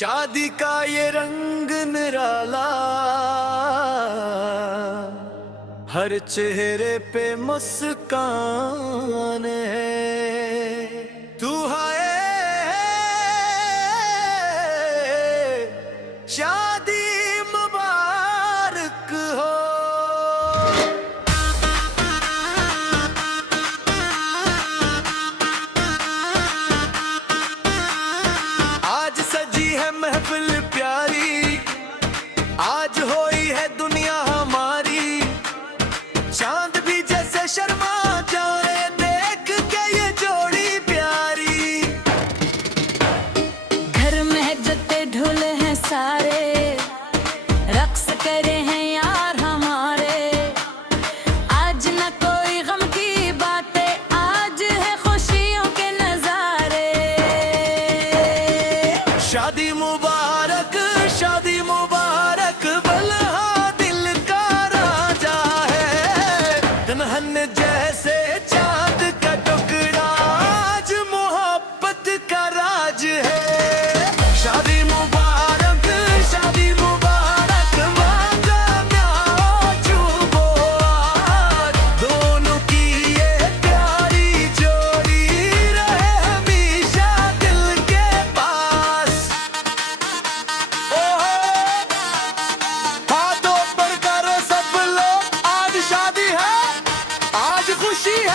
शादी का ये रंग निराला, हर चेहरे पे मुस्कान है। तू है शादी मुबारक हो। आज सजी है महफिल प्यारी, आज होई है दुनिया हमारी। चांद भी जैसे शर्मा जाए देख के ये जोड़ी प्यारी। घर में जते ढोल हैं सारे, रक्स करे हैं यार हमारे। आज न कोई गम की बातें, आज है खुशियों के नजारे। शादी मुबारक, शादी मुबारक, बल्हा दिल का राजा है। दुल्हन जैसे चांद का टुकड़ा, आज मोहब्बत का राज है। शादी मुबारक, शादी मुबारक, मांगा म्याओ चुबो आज। दोनों की ये प्यारी जोड़ी रहे हमेशा दिल के पास। हाथों पर करो सब लोग, आज शादी है, आज खुशी है,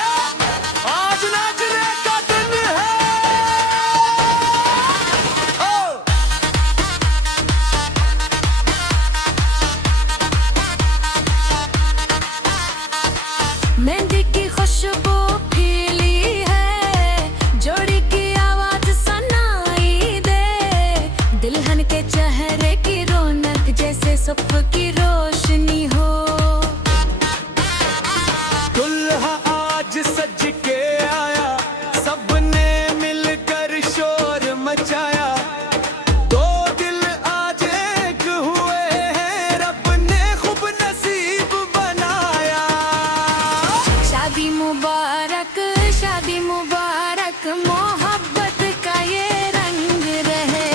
आज नाचने का दिन है। ओ मेहंदी की खुशबू खिली है, जोड़ी की आवाज सुनाई दे। दुल्हन के चेहरे की रौनक जैसे सुबह की रोशनी हो। दुल्हा आज सज के आया, सबने मिलकर शोर मचाया। दो दिल आज एक हुए हैं, रब ने खूब नसीब बनाया। शादी मुबारक, शादी मुबारक, मोहब्बत का ये रंग रहे।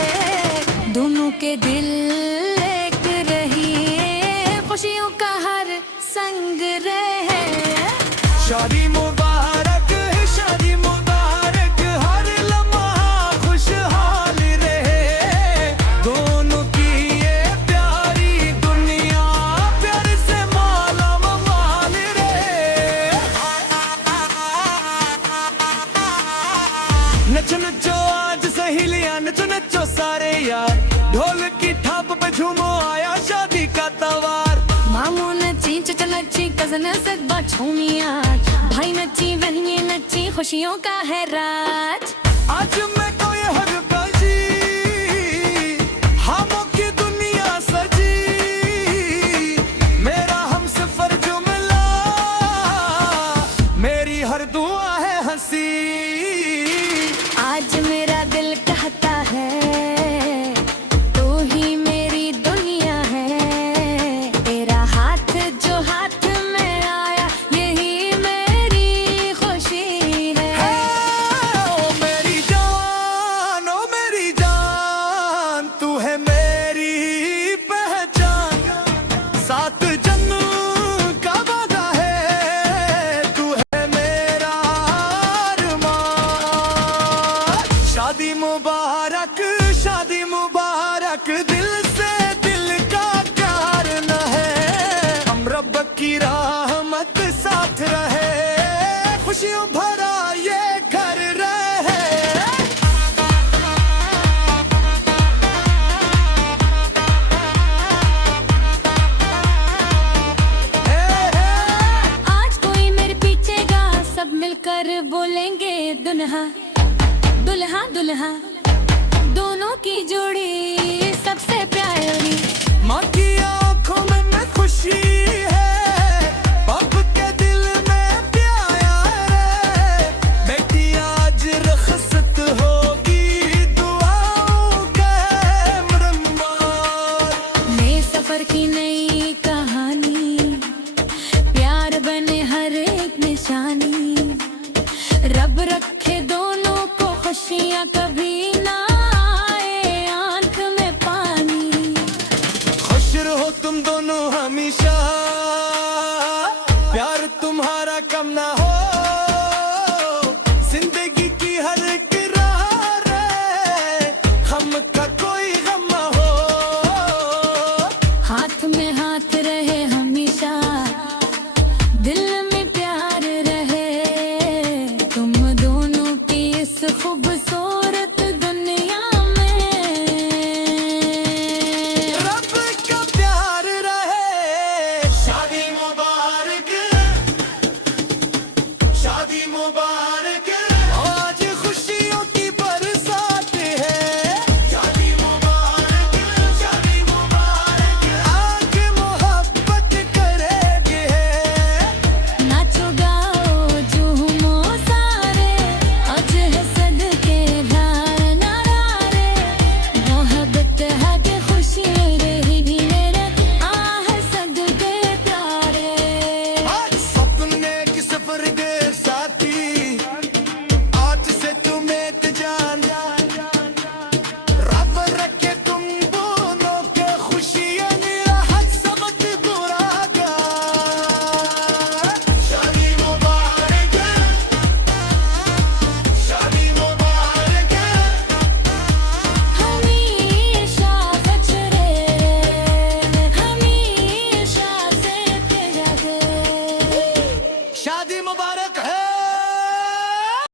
दोनों के दिल एक रही, खुशियों का हर संग रहे। शादी मुबारक, शादी मुबारक, हर लम्हा खुशहाल रहे। दोनों की ये प्यारी दुनिया प्यार से माला माल रहे। नचो नचो आज सहेलियां, नचो नचो सारे यार। ढोल की थाप पे झूमो, आया शादी का त्योहार। मामू नची, चचा नची, कजन सदबा छूमिया। भाई नची, बहनें नची, खुशियों का है राज। आज मैं कोई हर बाजी, हमों की दुनिया सजी। मेरा हमसफर जुमला, मेरी हर दुआ है हंसी। आज मेरा दिल कहता है, तू ही मेरी दुनिया है। तेरा हाथ जो हाथ में आया, यही मेरी खुशी है। ओ मेरी जान, तू है मेरी पहचान। सात जन्म का वादा है, तू है मेरा अरमान। शादी मुबारक, शादी मुबारक, दिल से दिल का प्यार न है। हम रब की रहमत साथ रहे, खुशियों भरा ये घर रहे। आज कोई मेरे पीछे गा, सब मिलकर बोलेंगे दुल्हा दुल्हा दुल्हा। दोनों की जोड़ी सबसे प्यारी। माँ की आंखों में खुशी है, बाप के दिल में प्यार है। बेटी आज रखसत होगी, दुआओं का मरम्मार। नए सफर की नई कहानी, प्यार बने हर एक निशानी। रब रखे दोनों को खुशियाँ कभी ना आए आंख में सो